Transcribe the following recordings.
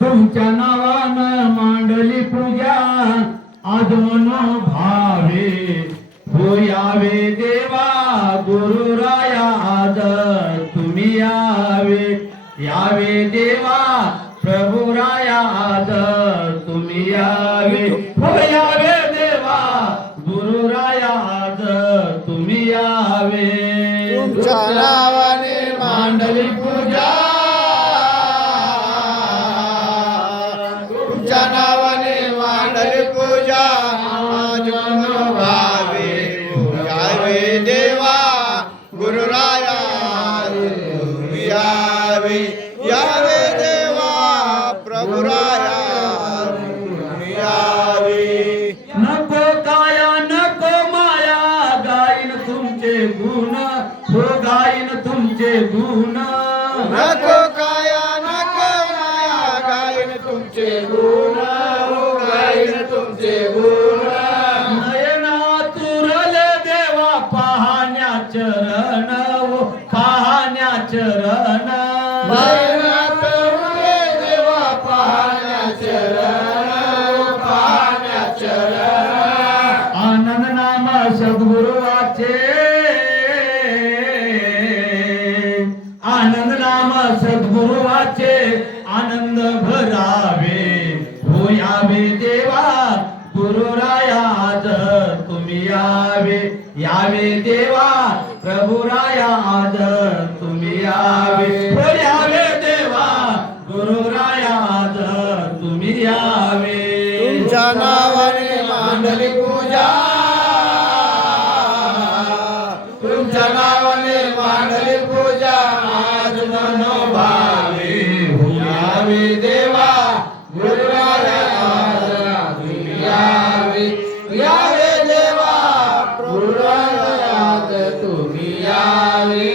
तुमच्या नावानं मांडली पूजा आज मनोभावे हो यावे देवा गुरुराया आज तुम्ही यावे देवा प्रभुराया आज तुम्ही यावे हो यावे देवा गुरुराया आज तुम्ही यावे तुमच्या नावाने मांडली पूजा तुमच्या नावाने मांडली पूजा आज मनोभावे यावे देवा गुरुराया तुम्ही यावे यावे देवा प्रभुराया तुम्ही यावे नको काया नको माया गाईन तुमचे गुण हो गाईन तुमचे गुण नको काया नको माया गायन तुमचे गुण हो गायन तुमचे गुण नयनातुरले देवा पाहण्या चरण हो पाहण्या चरण नयनात उरे देवा पाहण्या चरण हो पाहण्या चरण आनंद नाम सद्गुरुवाचे आनंद नाम सद्गुरुवाचे आनंद भरावे हो यावे देवा गुरुराया आज तुम्ही यावे देवा प्रभुराया आज तुम्ही यावे हो यावे देवा गुरुराया आज तुम्ही यावे तुमच्या नावाने मांडली पूजा तुमच्या नावाने मांडली पूजा आज मनोभावे हो यावे देवा गुरुराया आज तुम्ही यावे यावे देवा प्रभुराया आज तुम्ही यावे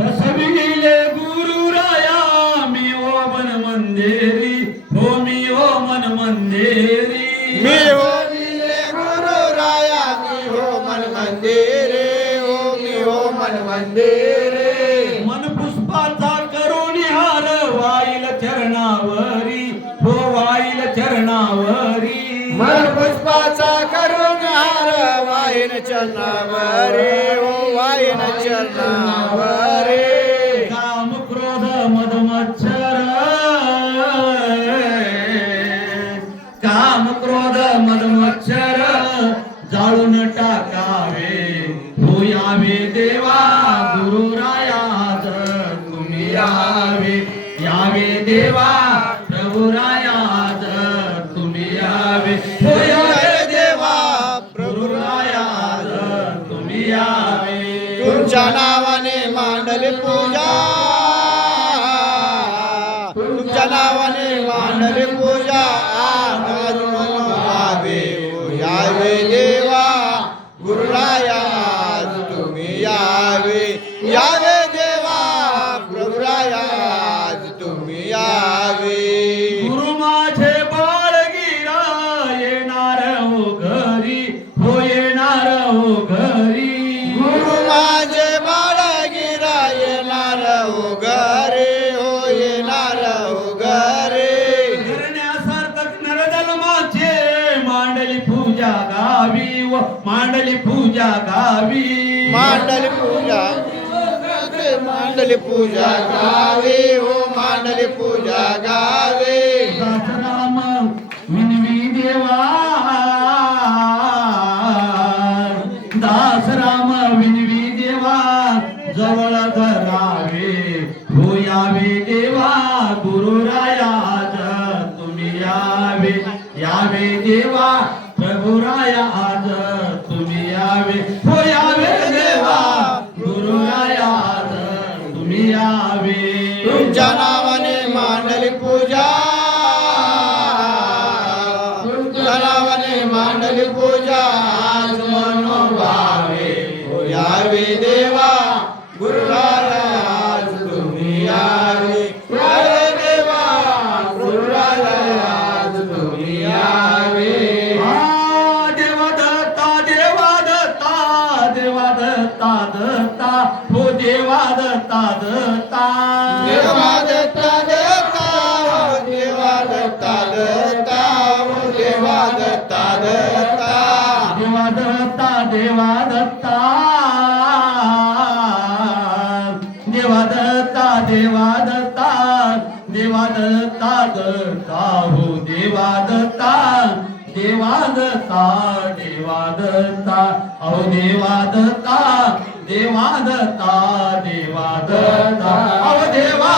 बसविले गुरुराया मी ओ मन मंदिरी हो मी ओ मन मंदिरी मी हो मिले गुरुराया मी हो मन मंदिरे हो मी हो मन मंदिरे मन पुष्पाचा करुणी हार वाईल चरणावरी हो वाईल चरणावरी मन पुष्पाचा करून हार वाईन चरणावरे हो वाईन चरणावरे काम क्रोध मद मच्छर काम क्रोध मद मच्छर जाळून टाकावे हो यावे देवा गुरुराया आज तुम्ही यावे देवा प्रभुराया आज तुम्ही यावे हो यावे देवा प्रभुराया आज तुम्ही यावे तुमच्या नावाने मांडली पूजा तुमच्या नावाने मांडली पूजा आज मनोभावे हो यावे देवा गुरुराया आज तुम्ही यावे यावे देवा प्रभुराया आज तुम्ही यावे गुरु माझे बाळगिरा येणार हो घरी हो येणार हो घरी गुरु माझे बाळगिरा येणार हो घरे हो येणार हो घरे करण्यासार्थक नरजन्माचे मांडली पूजा गावी व मांडली पूजा गावी मांडली पूजा मांडली पूजा गावे हो मांडली पूजा गावे दासराम विनवी देवा दासराम विनवी देवा जवळ धरावे हो यावे देवा गुरुराया आज तुम्ही यावे देवा प्रभुराया आज तुम्ही यावे हो यावे देवा गुरुराया आज तुम्ही यावे तुमच्या नावाने मांडली पूजा तुमच्या नावाने मांडली पूजा आज मनोभावे हो यावे देवा गुरुराया आज तुम्ही यावे यावे देवा गुरुराया आज तुम्ही यावे देवा दत्ता देवा दत्ता देवा दत्ता दत्ता हो देवा दत्ता दत्ता देवा दत्ता देवा दत्ता देवा दत्ता देवा दत्ता दत्ता हो देवा दत्ता देवा दत्ता देवा दत्ता अहो देवा दत्ता देवा दत्ता देवा दत्ता अहो देवा